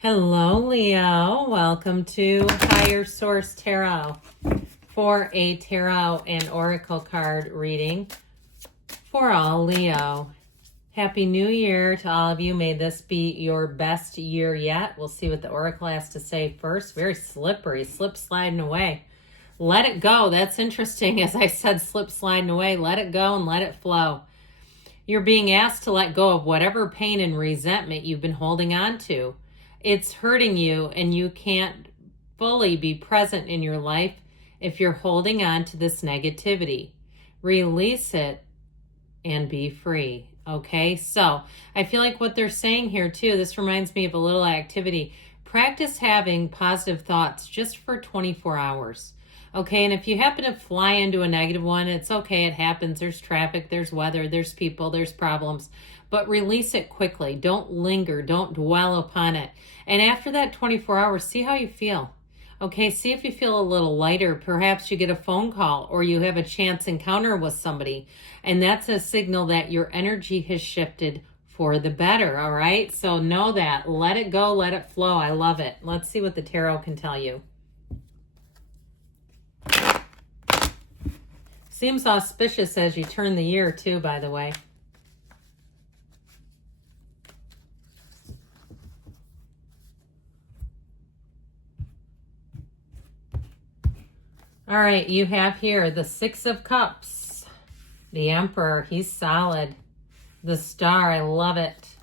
Hello, Leo. Welcome to Higher Source Tarot for a tarot and oracle card reading for all Leo. Happy New Year to all of you. May this be your best year yet. We'll see what the oracle has to say first. Very slippery, slip sliding away. Let it go. That's interesting. As I said, slip sliding away. Let it go and let it flow. You're being asked to let go of whatever pain and resentment you've been holding on to. It's hurting you and you can't fully be present in your life if you're holding on to this negativity. Release it and be free. Okay, so I feel like what they're saying here too, this reminds me of a little activity. Practice having positive thoughts just for 24 hours. Okay, and if you happen to fly into a negative one, it's okay, it happens. There's traffic, there's weather, there's people, there's problems. But release it quickly. Don't linger, don't dwell upon it. And after that 24 hours, see how you feel. Okay, see if you feel a little lighter. Perhaps you get a phone call or you have a chance encounter with somebody. And that's a signal that your energy has shifted for the better, all right? So know that. Let it go, let it flow. I love it. Let's see what the tarot can tell you. Seems auspicious as you turn the year too, by the way. All right, you have here the Six of Cups, the Emperor, he's solid. The Star, I love it.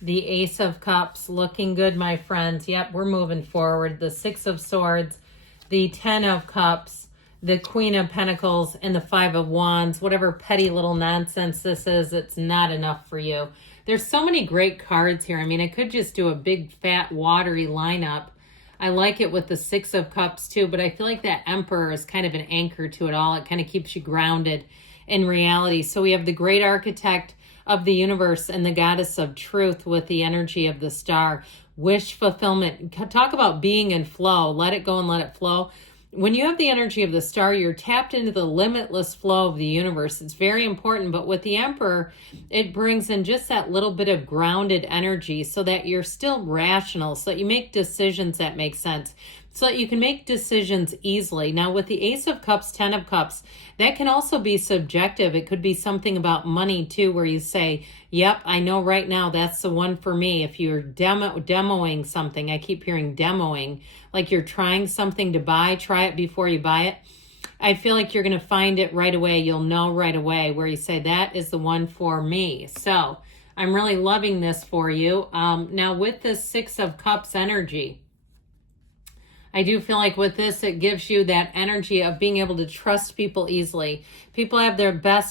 The Ace of Cups, looking good, my friends. Yep, we're moving forward. The Six of Swords, the Ten of Cups, the Queen of Pentacles, and the Five of Wands. Whatever petty little nonsense this is, it's not enough for you. There's so many great cards here. I mean, I could just do a big, fat, watery lineup. I like it with the Six of Cups too, but I feel like that Emperor is kind of an anchor to it all. It kind of keeps you grounded in reality. So we have the Great Architect of the Universe and the Goddess of Truth with the energy of the Star. Wish fulfillment. Talk about being in flow. Let it go and let it flow. When you have the energy of the Star, you're tapped into the limitless flow of the universe. It's very important, but with the Emperor, it brings in just that little bit of grounded energy so that you're still rational, so that you make decisions that make sense, so that you can make decisions easily. Now, with the Ace of Cups, Ten of Cups, that can also be subjective. It could be something about money too, where you say, yep, I know right now that's the one for me. If you're demoing something, I keep hearing demoing, like you're trying something to buy, try it before you buy it. I feel like you're going to find it right away. You'll know right away where you say, that is the one for me. So I'm really loving this for you. Now with this Six of Cups energy, I do feel like with this, it gives you that energy of being able to trust people easily. People have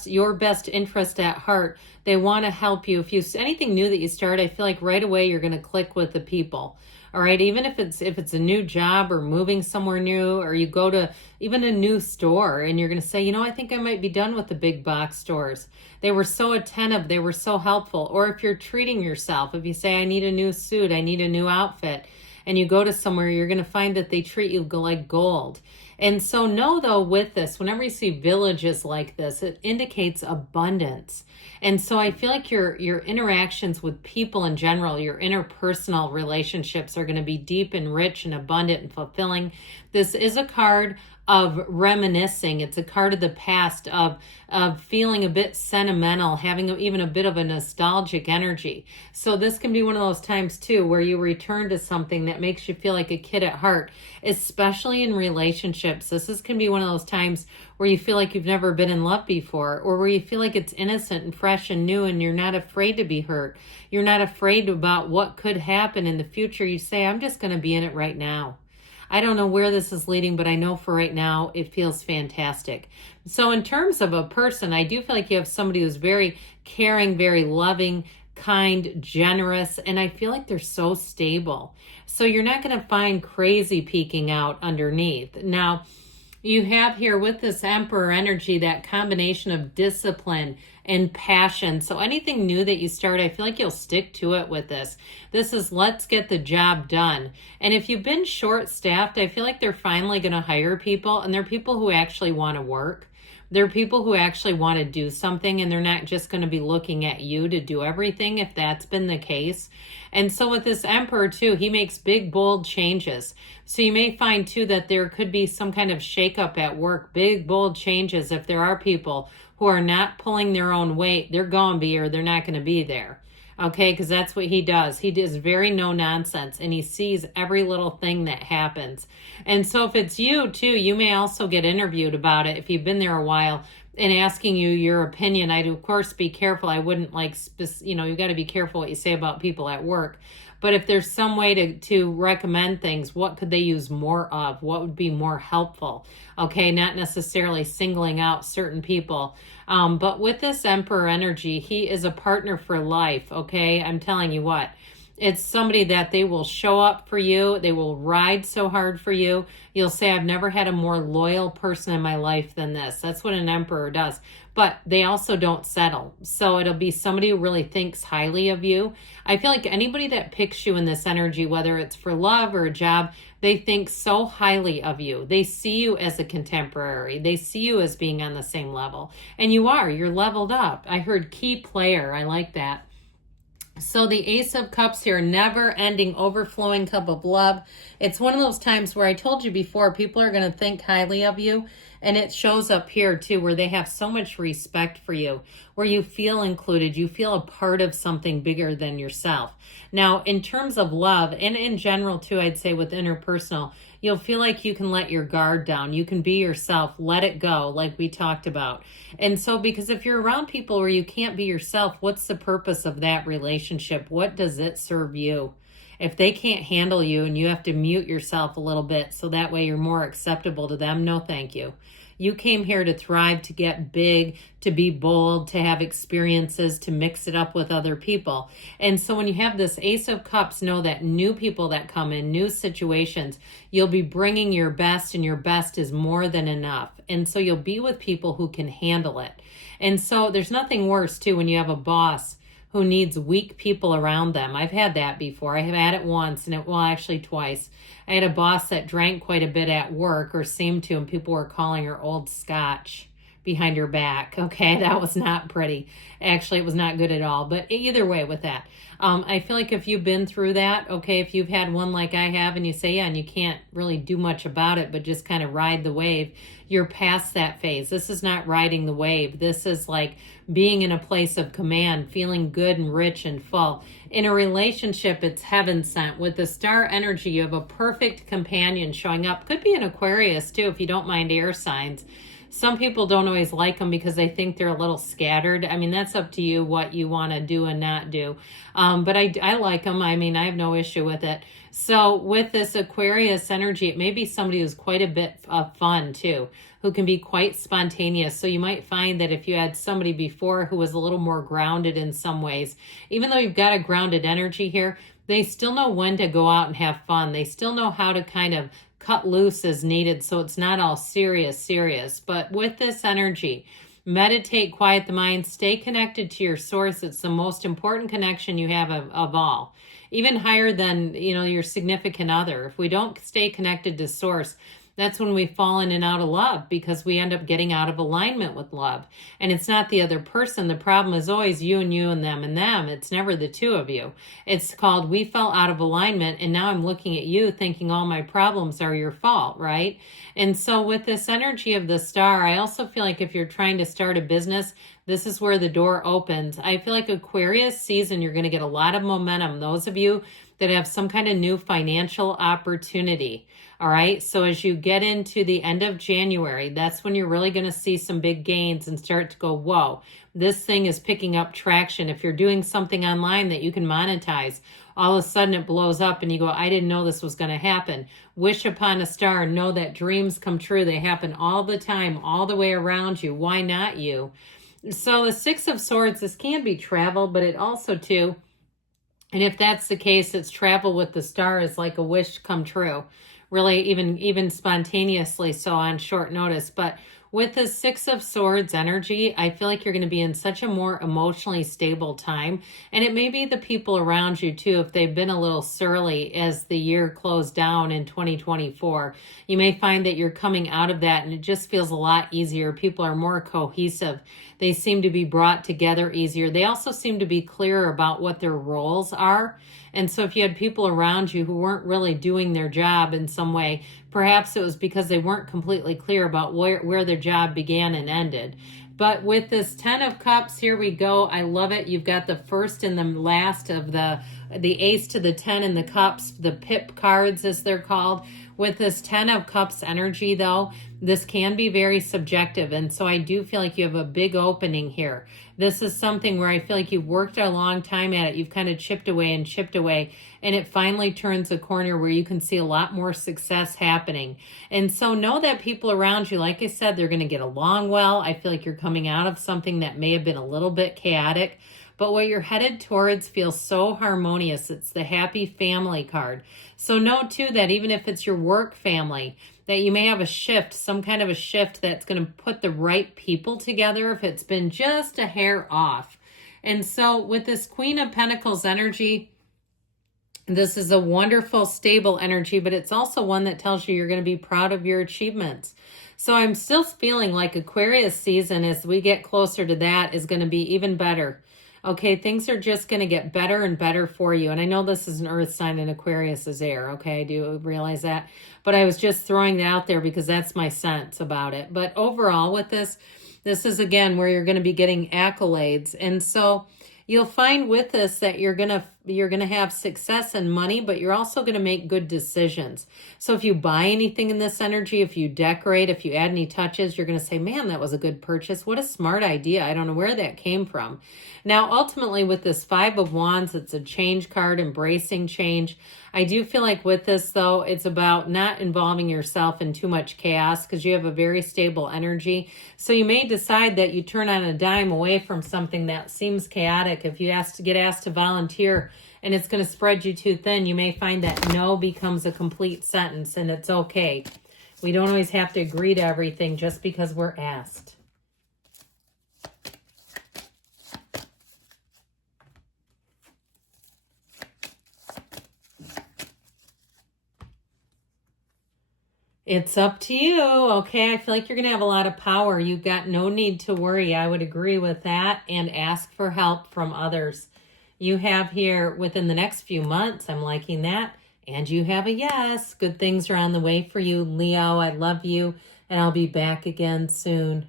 your best interest at heart. They want to help you. If anything new that you start, I feel like right away you're going to click with the people. All right, even if it's a new job or moving somewhere new, or you go to even a new store and you're going to say, I think I might be done with the big box stores. They were so attentive. They were so helpful. Or if you're treating yourself, if you say, I need a new suit, I need a new outfit, and you go to somewhere, you're going to find that they treat you like gold. And so know, though, with this, whenever you see villages like this, it indicates abundance. And so I feel like your interactions with people in general, your interpersonal relationships are going to be deep and rich and abundant and fulfilling. This is a card of reminiscing. It's a card of the past, of feeling a bit sentimental, having even a bit of a nostalgic energy. So this can be one of those times too where you return to something that makes you feel like a kid at heart, especially in relationships. This can be one of those times where you feel like you've never been in love before, or where you feel like it's innocent and fresh and new and you're not afraid to be hurt. You're not afraid about what could happen in the future. You say, I'm just going to be in it right now. I don't know where this is leading, but I know for right now, it feels fantastic. So in terms of a person, I do feel like you have somebody who's very caring, very loving, kind, generous, and I feel like they're so stable. So you're not going to find crazy peeking out underneath. Now, you have here with this Emperor energy, that combination of discipline and passion. So anything new that you start, I feel like you'll stick to it with this. This is let's get the job done. And if you've been short-staffed, I feel like they're finally going to hire people, and they're people who actually want to work. They're people who actually want to do something, and they're not just going to be looking at you to do everything, if that's been the case. And so with this Emperor too, he makes big, bold changes. So you may find too that there could be some kind of shakeup at work, big, bold changes. If there are people who are not pulling their own weight, they're going to be, or they're not going to be there. Okay, because that's what he does. He does very no nonsense, and he sees every little thing that happens. And so if it's you too, you may also get interviewed about it if you've been there a while, and asking you your opinion. I'd of course be careful. I wouldn't you got to be careful what you say about people at work. But if there's some way to recommend things, what could they use more of? What would be more helpful? Okay, not necessarily singling out certain people. But with this Emperor energy, he is a partner for life, okay? I'm telling you what. It's somebody that they will show up for you. They will ride so hard for you. You'll say, I've never had a more loyal person in my life than this. That's what an Emperor does. But they also don't settle. So it'll be somebody who really thinks highly of you. I feel like anybody that picks you in this energy, whether it's for love or a job, they think so highly of you. They see you as a contemporary. They see you as being on the same level. And you are. You're leveled up. I heard key player. I like that. So the Ace of Cups here, never-ending, overflowing cup of love. It's one of those times where I told you before, people are going to think highly of you. And it shows up here too, where they have so much respect for you, where you feel included, you feel a part of something bigger than yourself. Now, in terms of love, and in general too, I'd say with interpersonal, you'll feel like you can let your guard down. You can be yourself, let it go, like we talked about. And so, because if you're around people where you can't be yourself, what's the purpose of that relationship? What does it serve you? If they can't handle you and you have to mute yourself a little bit so that way you're more acceptable to them, no thank you. You came here to thrive, to get big, to be bold, to have experiences, to mix it up with other people. And so when you have this Ace of Cups, know that new people that come in, new situations, you'll be bringing your best, and your best is more than enough. And so you'll be with people who can handle it. And so there's nothing worse too when you have a boss who needs weak people around them. I've had that before. I have had it once, actually twice. I had a boss that drank quite a bit at work, or seemed to, and people were calling her old scotch behind her back. Okay, that was not pretty. Actually, it was not good at all. But either way with that, I feel like if you've been through that, okay, if you've had one like I have, and you say, yeah, and you can't really do much about it, but just kind of ride the wave, you're past that phase. This is not riding the wave. This is like being in a place of command, feeling good and rich and full. In a relationship, it's heaven sent. With the star energy, you have a perfect companion showing up. Could be an Aquarius too, if you don't mind air signs. Some people don't always like them because they think they're a little scattered. I mean, that's up to you what you want to do and not do. But I like them. I mean, I have no issue with it. So with this Aquarius energy, it may be somebody who's quite a bit of fun too, who can be quite spontaneous. So you might find that if you had somebody before who was a little more grounded in some ways, even though you've got a grounded energy here, they still know when to go out and have fun. They still know how to kind of cut loose as needed, so it's not all serious. But with this energy, meditate, quiet the mind, stay connected to your source. It's the most important connection you have of all, even higher than your significant other. If we don't stay connected to source, that's when we fall in and out of love, because we end up getting out of alignment with love. And it's not the other person. The problem is always you and them and them. It's never the two of you. It's called, we fell out of alignment, and now I'm looking at you thinking all my problems are your fault, right? And so with this energy of the star, I also feel like if you're trying to start a business, this is where the door opens. I feel like Aquarius season, you're going to get a lot of momentum. Those of you that have some kind of new financial opportunity. All right. So as you get into the end of January, that's when you're really going to see some big gains and start to go, whoa, this thing is picking up traction. If you're doing something online that you can monetize, all of a sudden it blows up and you go, I didn't know this was going to happen. Wish upon a star. Know that dreams come true. They happen all the time, all the way around you. Why not you? So the Six of Swords, this can be travel, but it also too, and if that's the case, it's travel with the star is like a wish come true. Really even spontaneously, so on short notice. But With the Six of Swords energy, I feel like you're going to be in such a more emotionally stable time. And it may be the people around you too, if they've been a little surly as the year closed down in 2024. You may find that you're coming out of that and it just feels a lot easier. People are more cohesive. They seem to be brought together easier. They also seem to be clearer about what their roles are. And so if you had people around you who weren't really doing their job in some way, perhaps it was because they weren't completely clear about where their job began and ended. But with this 10 of Cups, here we go. I love it. You've got the first and the last of the ace to the 10 in the cups, the pip cards as they're called. With this 10 of Cups energy, though, this can be very subjective. And so I do feel like you have a big opening here. This is something where I feel like you've worked a long time at it. You've kind of chipped away, and it finally turns a corner where you can see a lot more success happening. And so know that people around you, like I said, they're going to get along well. I feel like you're coming out of something that may have been a little bit chaotic, but what you're headed towards feels so harmonious. It's the happy family card. So know too that even if it's your work family, that you may have a shift, some kind of a shift that's going to put the right people together if it's been just a hair off. And so with this Queen of Pentacles energy, this is a wonderful, stable energy, but it's also one that tells you you're going to be proud of your achievements. So I'm still feeling like Aquarius season, as we get closer to that, is going to be even better. Okay, things are just going to get better and better for you. And I know this is an earth sign and Aquarius is air, okay? I do realize that. But I was just throwing that out there because that's my sense about it. But overall with this is, again, where you're going to be getting accolades. And so you'll find with this that you're going to have success and money, but you're also going to make good decisions. So if you buy anything in this energy, if you decorate, if you add any touches, you're going to say, man, that was a good purchase. What a smart idea. I don't know where that came from. Now, ultimately with this Five of Wands, it's a change card, embracing change. I do feel like with this, though, it's about not involving yourself in too much chaos because you have a very stable energy. So you may decide that you turn on a dime away from something that seems chaotic. If you get asked to volunteer and it's going to spread you too thin, you may find that no becomes a complete sentence, and it's okay. We don't always have to agree to everything just because we're asked. It's up to you, okay? I feel like you're going to have a lot of power. You've got no need to worry. I would agree with that, and ask for help from others. You have here within the next few months, I'm liking that, and you have a yes. Good things are on the way for you, Leo. I love you, and I'll be back again soon.